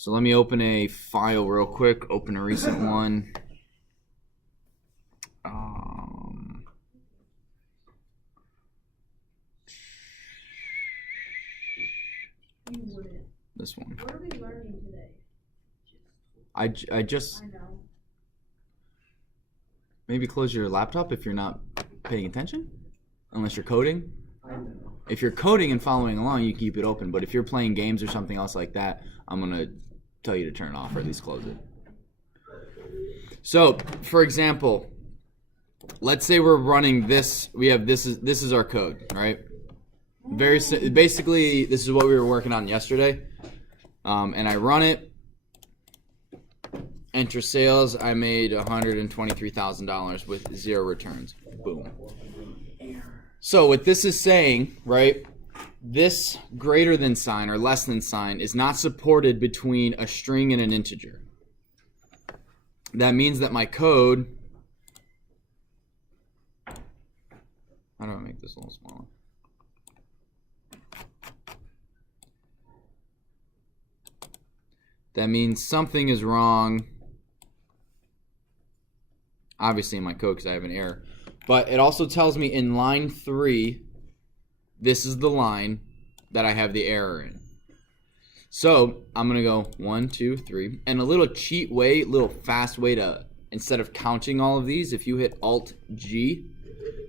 So let me open a file real quick. Open a recent one. This one. What are we learning today? I just. I know. Maybe close your laptop if you're not paying attention. Unless you're coding. I know. If you're coding and following along, you keep it open. But if you're playing games or something else like that, I'm going to tell you to turn it off or at least close it. So, for example, let's say we're running this. We have this is our code, right? Basically, this is what we were working on yesterday. And I run it. Enter sales. I made $123,000 with 0 returns. Boom. So what this is saying, right, this greater than sign or less than sign is not supported between a string and an integer. That means that my code, how do I make this a little smaller? That means something is wrong, obviously in my code because I have an error. But it also tells me in line 3, this is the line that I have the error in. So I'm going to go 1, 2, 3. And a little cheat way, little fast way to, instead of counting all of these, if you hit Alt-G,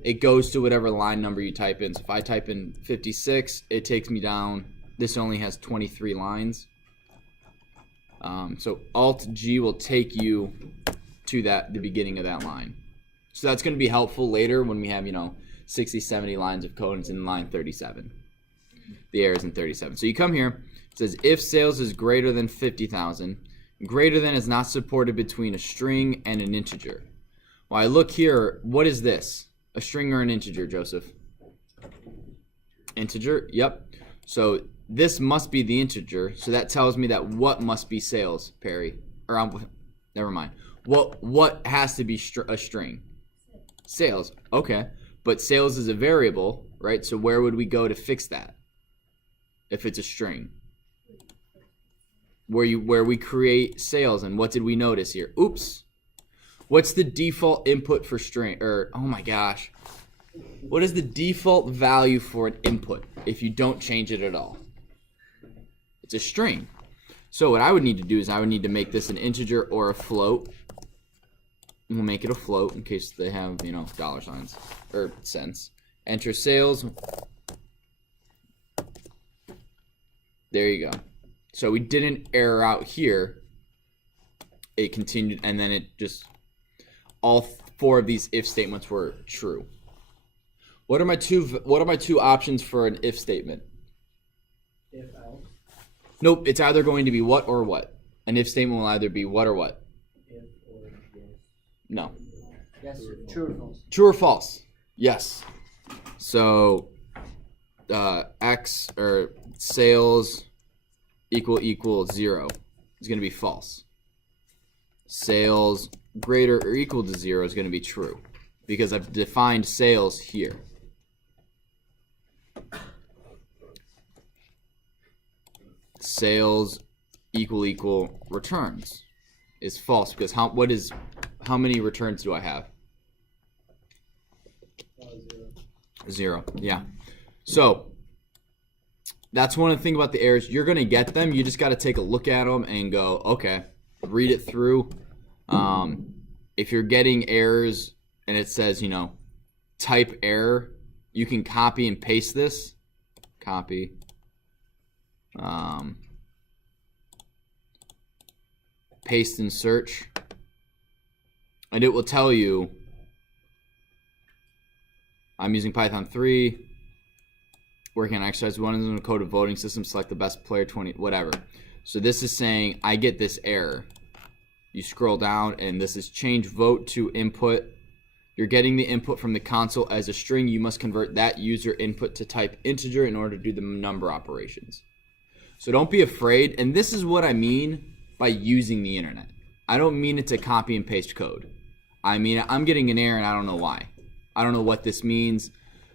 it goes to whatever line number you type in. So if I type in 56, it takes me down. This only has 23 lines. So Alt-G will take you to the beginning of that line. So that's going to be helpful later when we have, 60, 70 lines of code and it's in line 37. The error is in 37. So you come here, it says if sales is greater than 50,000, greater than is not supported between a string and an integer. Well, I look here, what is this? A string or an integer, Joseph? Integer, yep. So this must be the integer, so that tells me that what must be sales, Perry? Or never mind. What has to be a string? Sales. Okay. But sales is a variable, right? So where would we go to fix that? If it's a string. Where we create sales, and what did we notice here? Oops. What's the default input for string? Oh my gosh. What is the default value for an input if you don't change it at all? It's a string. So what I would need to do is I would need to make this an integer or a float. We'll make it a float in case they have, dollar signs or cents. Enter sales. There you go. So we didn't error out here. It continued, and then it just, all 4 of these if statements were true. What are my two options for an if statement? If else. Nope, it's either going to be what or what. An if statement will either be what or what. If or yes. No. Yes, true or false. True or false? Yes. So X or sales equal 0 is going to be false. Sales greater or equal to 0 is going to be true because I've defined sales here. Sales equal returns is false because how many returns do I have? 0. Yeah. So that's one of the things about the errors. You're going to get them. You just got to take a look at them and go, okay, read it through. If you're getting errors and it says, type error, you can copy and paste this. Copy. Paste and search. And it will tell you, I'm using Python 3. Working on exercise 1 in the code of voting system, select the best player 20, whatever. So this is saying I get this error. You scroll down and this is change vote to input. You're getting the input from the console as a string. You must convert that user input to type integer in order to do the number operations. So don't be afraid. And this is what I mean by using the internet. I don't mean it to copy and paste code. I mean, I'm getting an error and I don't know why. I don't know what this means.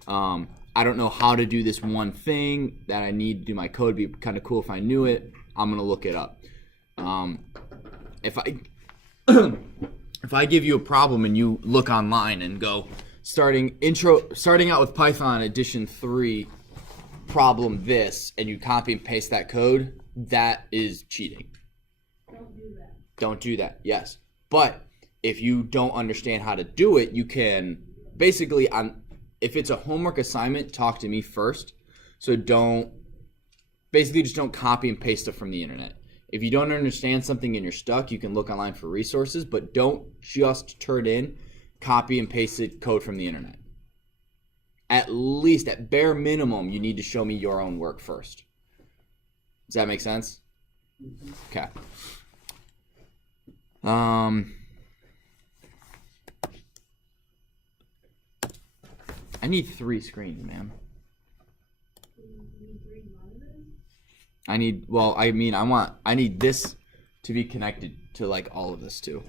I don't know how to do this one thing that I need to do my code. It'd be kind of cool if I knew it. I'm going to look it up. If I if I give you a problem and you look online and go starting out with Python edition 3 problem this, and you copy and paste that code, that is cheating. Don't do that. Yes. But if you don't understand how to do it, you can basically, if it's a homework assignment, talk to me first. So just don't copy and paste stuff from the internet. If you don't understand something and you're stuck, you can look online for resources, but don't just turn in copy and pasted code from the internet. At least, at bare minimum, you need to show me your own work first. Does that make sense? Okay. I need 3 screens, man. I need this to be connected to like all of this too.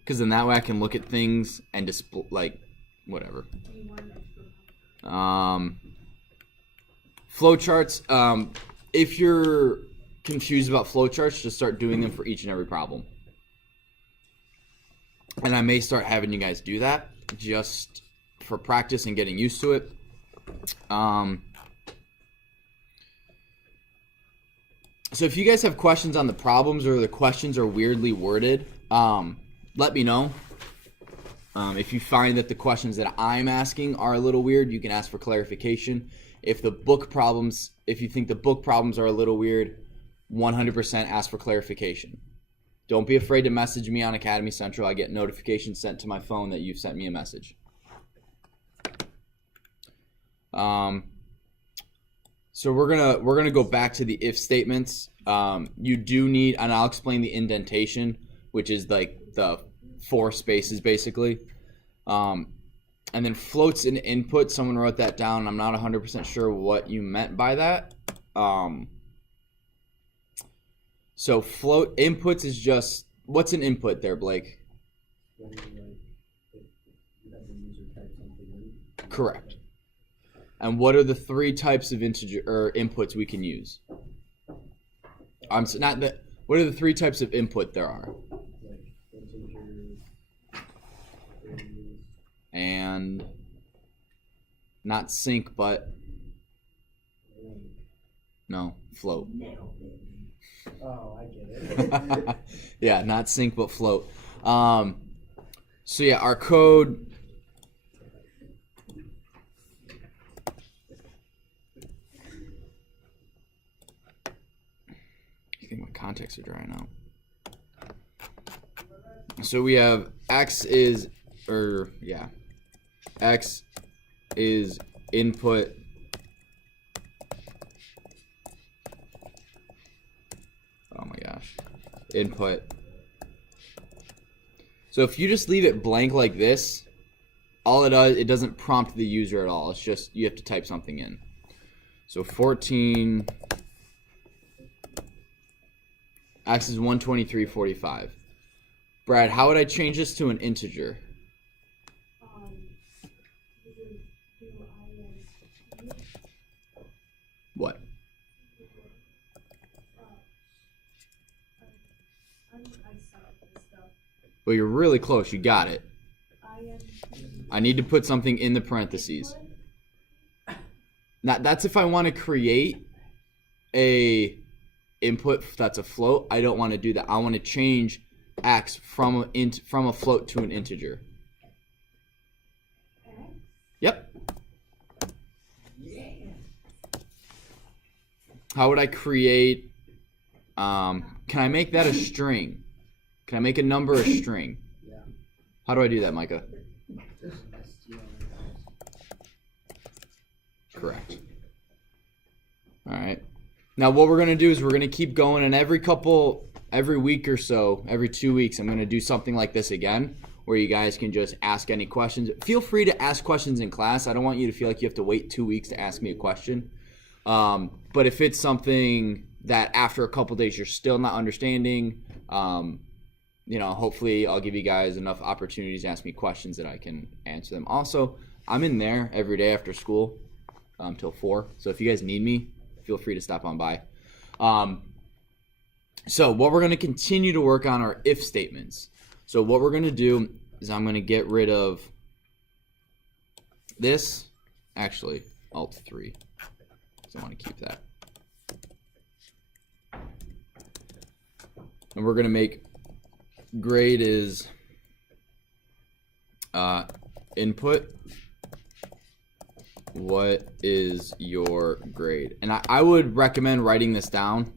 Because then that way I can look at things and display, like, whatever. Flowcharts. If you're confused about flowcharts, just start doing them for each and every problem. And I may start having you guys do that just for practice and getting used to it. So if you guys have questions on the problems or the questions are weirdly worded, let me know. If you find that the questions that I'm asking are a little weird, you can ask for clarification. If you think the book problems are a little weird, 100% ask for clarification. Don't be afraid to message me on Academy Central. I get notifications sent to my phone that you've sent me a message. So we're gonna go back to the if statements. You do need, and I'll explain the indentation, which is like the 4 spaces basically. And then floats and input. Someone wrote that down. I'm not 100% sure what you meant by that. So float inputs is just, what's an input there, Blake? Correct. And what are the 3 types of integer or inputs we can use? What are the 3 types of input there are? And not sync, but no, float. Oh, I get it. Yeah, not sync, but float. So yeah, our code. I think my contacts are drying out. So we have X is input. Oh my gosh. Input. So if you just leave it blank like this, all it does, it doesn't prompt the user at all. It's just you have to type something in. So 14 X is 123.45. Brad, how would I change this to an integer? What? Well, you're really close. You got it. I need to put something in the parentheses. Now, that's if I want to create a input that's a float. I don't want to do that. I want to change X from a float to an integer. Yep. How would I create? Can I make that a string? Can I make a number a string? Yeah. How do I do that, Micah? Correct. All right. Now what we're going to do is we're going to keep going, and every week or so, every 2 weeks, I'm going to do something like this again where you guys can just ask any questions. Feel free to ask questions in class. I don't want you to feel like you have to wait 2 weeks to ask me a question. But if it's something that after a couple days you're still not understanding, hopefully I'll give you guys enough opportunities to ask me questions that I can answer them. Also, I'm in there every day after school till 4. So if you guys need me, feel free to stop on by. So what we're going to continue to work on are if statements. So what we're going to do is I'm going to get rid of this. Actually, Alt 3. So I want to keep that. And we're going to make grade is input. What is your grade? And I would recommend writing this down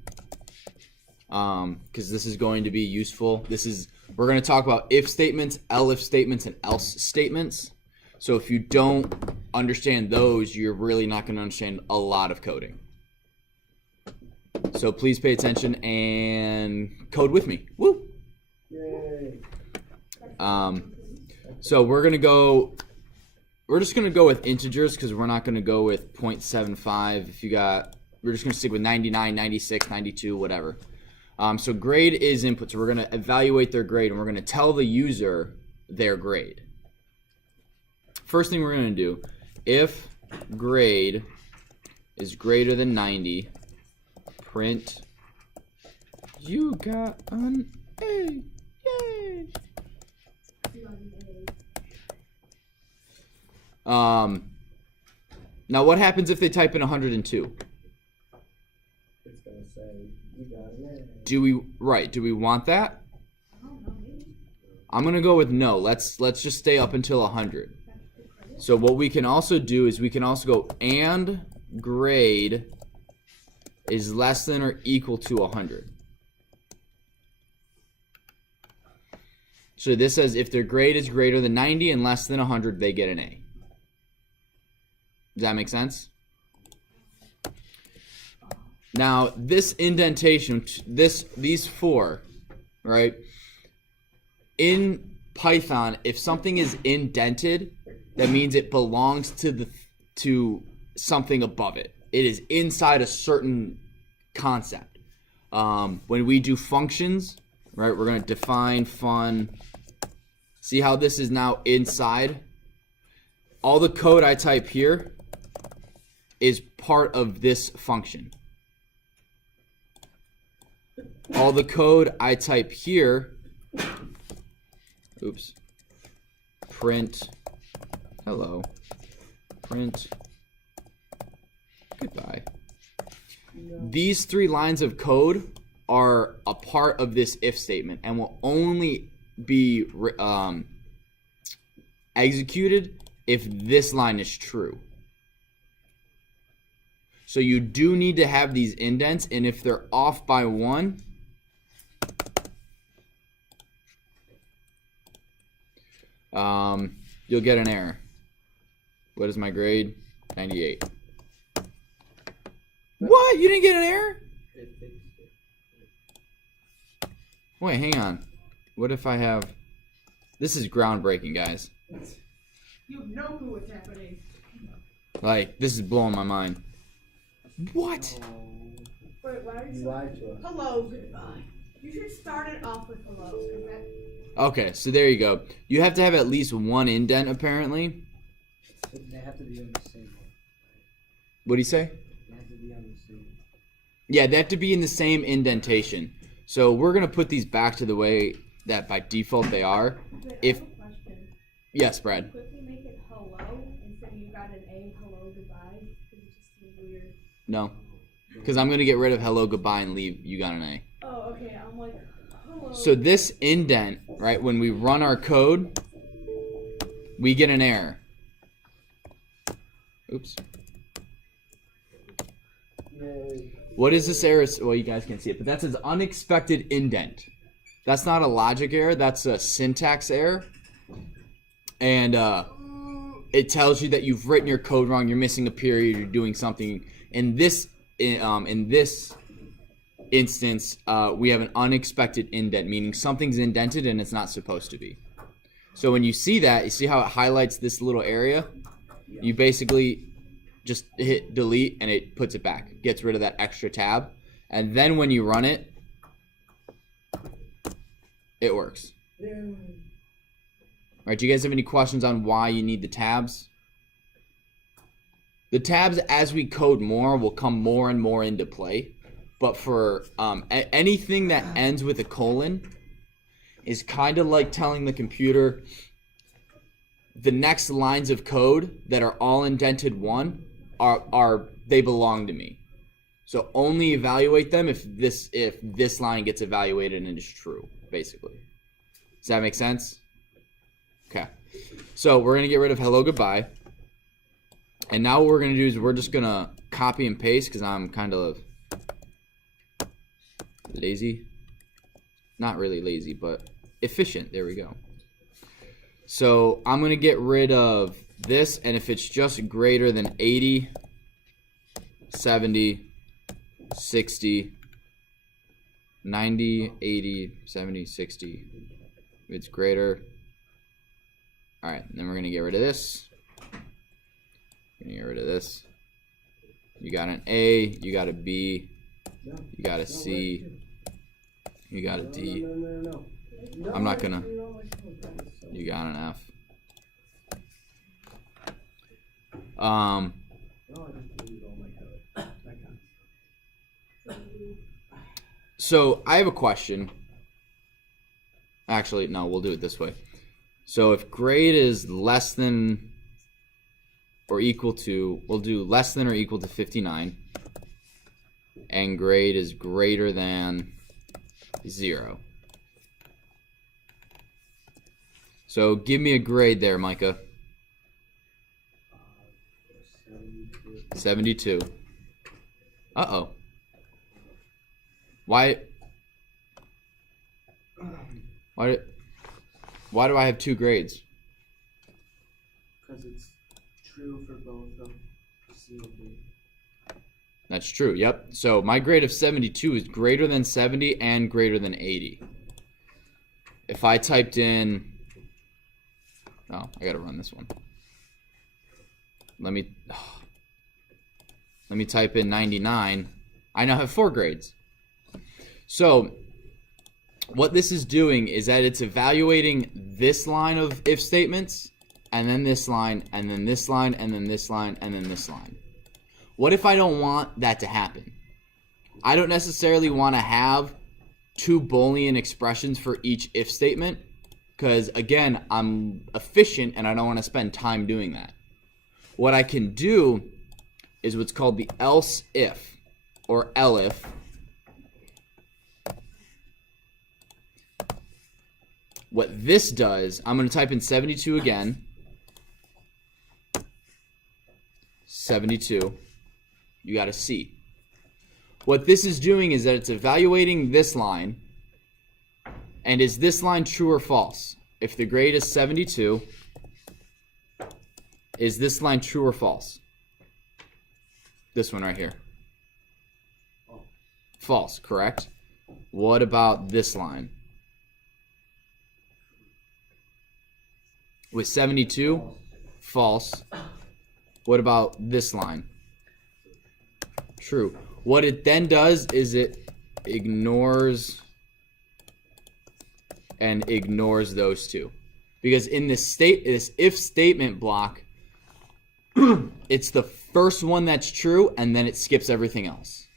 because this is going to be useful. We're going to talk about if statements, elif statements, and else statements. So if you don't understand those, you're really not going to understand a lot of coding. So please pay attention and code with me. Woo! Yay. So we're just gonna go with integers because we're not gonna go with 0.75. We're just gonna stick with 99, 96, 92, whatever. So grade is input. So we're gonna evaluate their grade and we're gonna tell the user their grade. First thing we're gonna do, if grade is greater than 90, print you got an A. Yay! Now what happens if they type in 102? It's gonna say you got it. Do we want that? I'm gonna go with no. Let's just stay up until 100. So what we can also do is we can also go and grade is less than or equal to 100. So this says if their grade is greater than 90 and less than 100, they get an A. Does that make sense? Now, this indentation, these four, right? In Python, if something is indented, that means it belongs to something above it. It is inside a certain concept. When we do functions, right, we're going to define fun. See how this is now inside? All the code I type here is part of this function. All the code I type here, oops, print, hello, print, goodbye. These 3 lines of code are a part of this if statement and will only be executed if this line is true. So you do need to have these indents, and if they're off by 1, you'll get an error. What is my grade? 98. What? You didn't get an error? Wait, hang on. What if I have... This is groundbreaking, guys. You have no clue what's happening. Like, this is blowing my mind. What? Wait, why are You you lied to us. hello, goodbye. You should start it off with hello. 'Cause that... Okay, so there you go. You have to have at least 1 indent, apparently. They have to be on the same one. What do you say? They have to be on the same. Yeah, they have to be in the same indentation. So we're going to put these back to the way that by default they are. Wait, If I have a question. Yes, Brad. Quickly make it hello instead of you got an A, hello, goodbye. Because it just seems weird. No. Because I'm going to get rid of hello, goodbye, and leave you got an A. Oh, okay. I'm like, hello. So this indent, right, when we run our code, we get an error. Oops. Yay. What is this error? Well, you guys can't see it, but that says unexpected indent. That's not a logic error. That's a syntax error. And it tells you that you've written your code wrong. You're missing a period. You're doing something. In this instance, we have an unexpected indent, meaning something's indented and it's not supposed to be. So when you see that, you see how it highlights this little area? You basically just hit delete and it puts it back. Gets rid of that extra tab. And then when you run it, it works. Yay. All right, do you guys have any questions on why you need the tabs? The tabs, as we code more, will come more and more into play. But for anything that ends with a colon is kind of like telling the computer the next lines of code that are all indented 1 are they belong to me. So only evaluate them if this line gets evaluated and is true, basically. Does that make sense? Okay. So we're going to get rid of hello, goodbye. And now what we're going to do is we're just going to copy and paste because I'm kind of lazy. Not really lazy, but efficient. There we go. So I'm going to get rid of this, and if it's just greater than 80, 70, 60, 90, 80, 70, 60, if it's greater. All right, then we're going to get rid of this. We're going to get rid of this. You got an A, you got a B, you got a C, you got a D. I'm not going to. You got an F. So I have a question. Actually, no, we'll do it this way. So if grade is less than or equal to, we'll do less than or equal to 59, and grade is greater than 0. So give me a grade there, Micah. 72. Uh-oh. Why do I have 2 grades? Because it's true for both of C and D. That's true, yep. So my grade of 72 is greater than 70 and greater than 80. If I typed in... Oh, I gotta run this one. Let me type in 99. I now have 4 grades. So what this is doing is that it's evaluating this line of if statements, and then this line, and then this line, and then this line, and then this line. What if I don't want that to happen? I don't necessarily want to have 2 Boolean expressions for each if statement, because again, I'm efficient and I don't want to spend time doing that. What I can do is what's called the else if, or elif. What this does, I'm going to type in 72 again. 72. You got a C. What this is doing is that it's evaluating this line. And is this line true or false? If the grade is 72, is this line true or false? This one right here. False, correct? What about this line? With 72, false. What about this line? True. What it then does is it ignores those 2. Because in this if statement block, it's the first one that's true and then it skips everything else.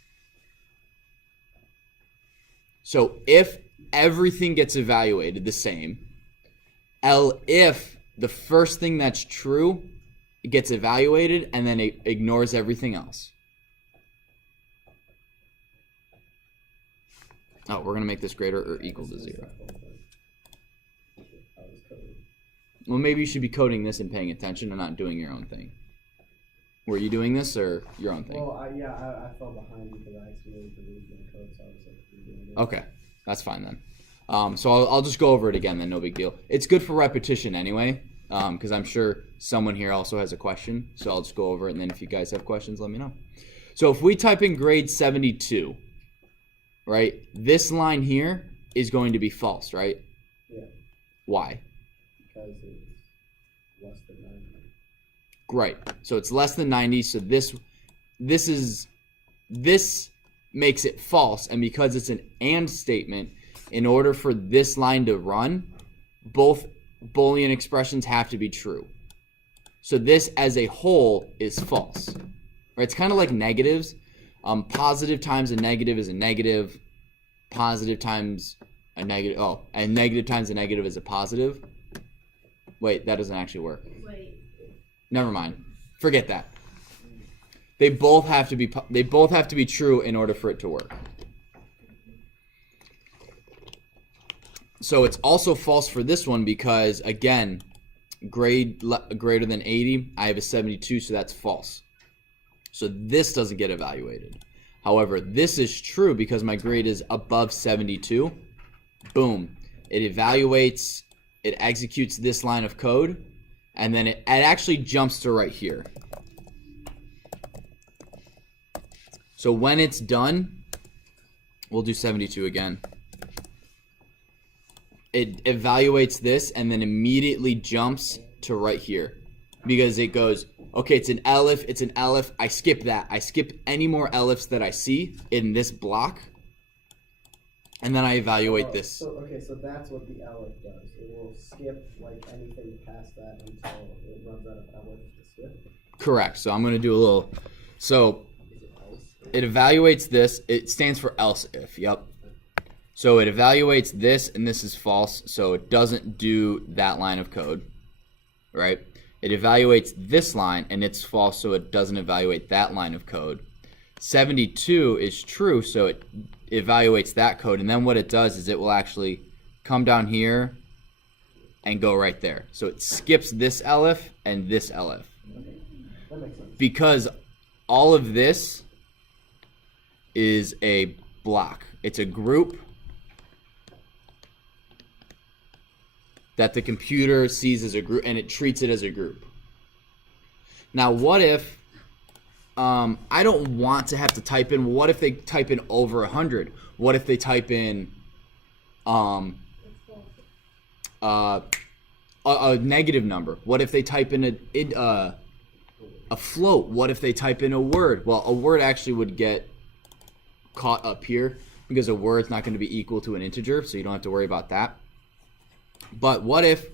So if everything gets evaluated the same, if the first thing that's true gets evaluated and then it ignores everything else. Oh, we're going to make this greater or equal to 0. Well, maybe you should be coding this and paying attention and not doing your own thing. Were you doing this or your own thing? Well, I fell behind because I accidentally deleted my code, so I was like, doing it. Okay, that's fine then. So I'll just go over it again then, no big deal. It's good for repetition anyway, because I'm sure someone here also has a question. So I'll just go over it, and then if you guys have questions, let me know. So if we type in grade 72, right, this line here is going to be false, right? Yeah. Why? Because it's less than 90. Great. So it's less than 90. So this makes it false, and because it's an and statement, in order for this line to run, both Boolean expressions have to be true. So this as a whole is false. Right? It's kind of like negatives. Positive times a negative is a negative. Positive times a negative. Oh, and negative times a negative is a positive. Wait, that doesn't actually work. Wait. Never mind. Forget that. They both have to be true in order for it to work. So it's also false for this one because, again, grade greater than 80, I have a 72, so that's false. So this doesn't get evaluated. However, this is true because my grade is above 72. Boom. It evaluates, it executes this line of code, and then it actually jumps to right here. So when it's done, we'll do 72 again. It evaluates this and then immediately jumps to right here because it goes, okay, it's an Elif, it's an Elif. I skip that. I skip any more Elifs that I see in this block, and then I evaluate this. So that's what the Elif does. It will skip like anything past that until it runs out of Elif to skip. Correct. So I'm going to do a little. So it evaluates this. It stands for else if. Yep. So it evaluates this, and this is false, so it doesn't do that line of code, right? It evaluates this line, and it's false, so it doesn't evaluate that line of code. 72 is true, so it evaluates that code, and then what it does is it will actually come down here and go right there. So it skips this Elif and this Elif. That makes sense. Because all of this is a block. It's a group that the computer sees as a group, and it treats it as a group. Now, what if I don't want to have to type in? What if they type in over 100? What if they type in a negative number? What if they type in a float? What if they type in a word? Well, a word actually would get caught up here because a word's not going to be equal to an integer, so you don't have to worry about that. But what if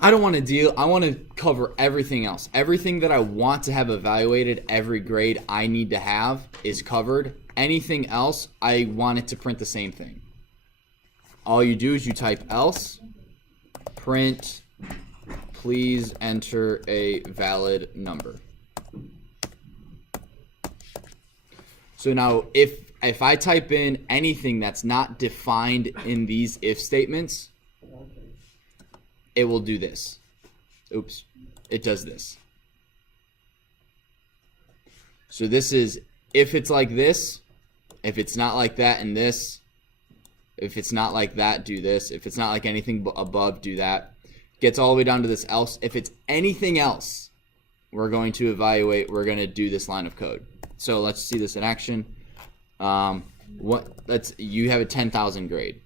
I don't want to deal, I want to cover everything else. Everything that I want to have evaluated, every grade I need to have is covered. Anything else, I want it to print the same thing. All you do is you type else, print, please enter a valid number. So now if I type in anything that's not defined in these if statements, it will do this. Oops. It does this. So this is, if it's like this, if it's not like that and this, if it's not like that, do this. If it's not like anything above, do that. Gets all the way down to this else. If it's anything else, we're going to evaluate, we're going to do this line of code. So let's see this in action. You have a 10,000 grade.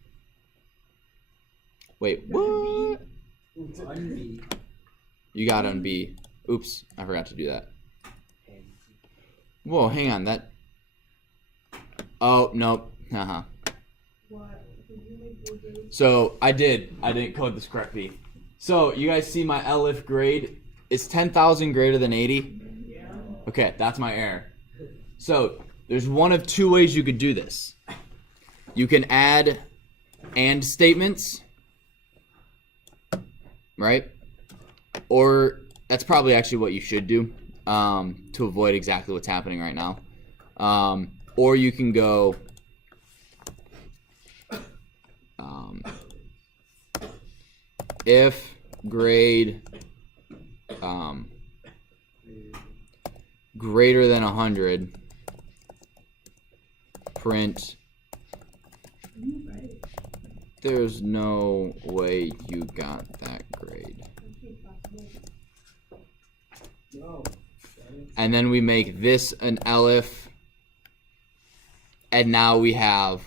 Wait, what? On B. You got on B. Oops, I forgot to do that. Whoa, hang on, that. Oh, nope. Uh-huh. What? Did you make your grade? So I didn't code this correctly. So you guys see my Elif grade? Is 10,000 greater than 80? Yeah. Okay, that's my error. So there's one of two ways you could do this. You can add and statements, right? Or that's probably actually what you should do to avoid exactly what's happening right now. Or you can go if grade greater than 100, print there's no way you got that grade. No. And then we make this an Elif, and now we have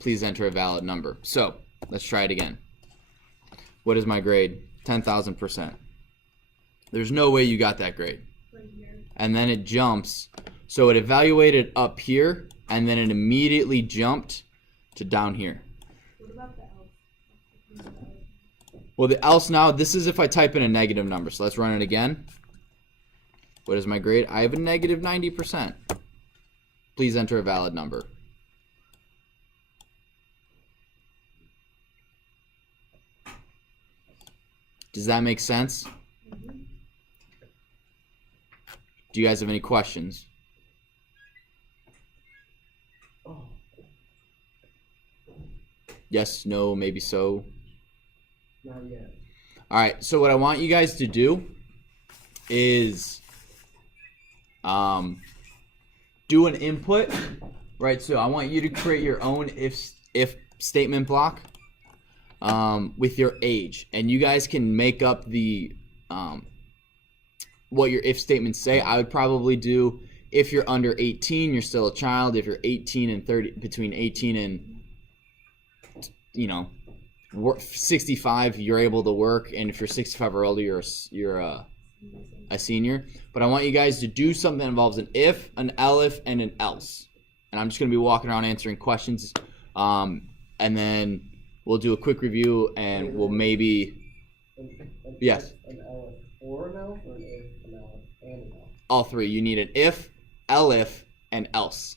please enter a valid number. So let's try it again. What is my grade? 10,000%. There's no way you got that grade. And then it jumps. So it evaluated up here, and then it immediately jumped to down here. What about the else? Well, the else now, this is if I type in a negative number. So let's run it again. What is my grade? I have a negative 90%. Please enter a valid number. Does that make sense? Do you guys have any questions? Oh. Yes, no, maybe so. Not yet. All right, so what I want you guys to do is do an input, right? So I want you to create your own if statement block with your age, and you guys can make up the what your if statements say. I would probably do if you're under 18, you're still a child. If you're 18 and 30, between 18 and 65, you're able to work, and if you're 65 or older, you're a senior. But I want you guys to do something that involves an if, an elif, and an else. And I'm just going to be walking around answering questions, and then we'll do a quick review, and we'll maybe yes. An elif or an elf, or an if, an elif, and an elf? All three. You need an if, elif, and else.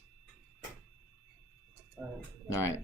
All right. All right.